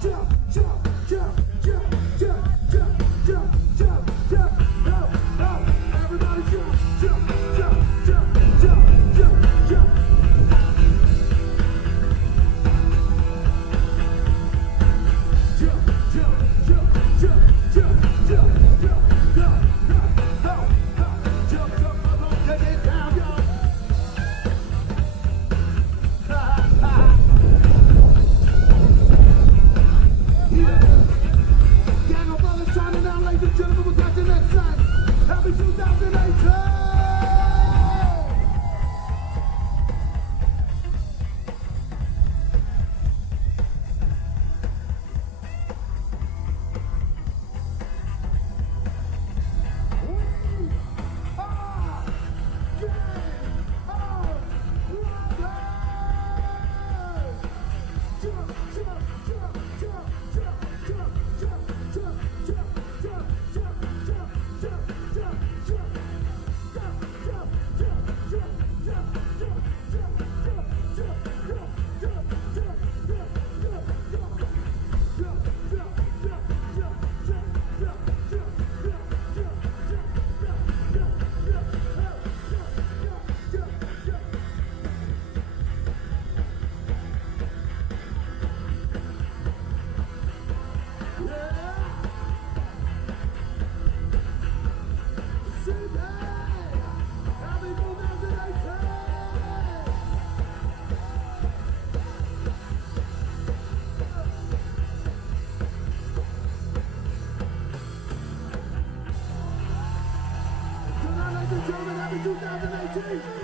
jump, jump, jump, jump, jump, jump, jump, jump, jump, up, up. Everybody jump, jump, jump, jump, jump, jump, jump. Jump, jump, jump, jump, jump, jump, jump, jump, jump, jump, jump, jump, along, take it down, y'all. Gang of brothers signing out, ladies and gentlemen, we got the next sign. Happy 2018! Happy 2018!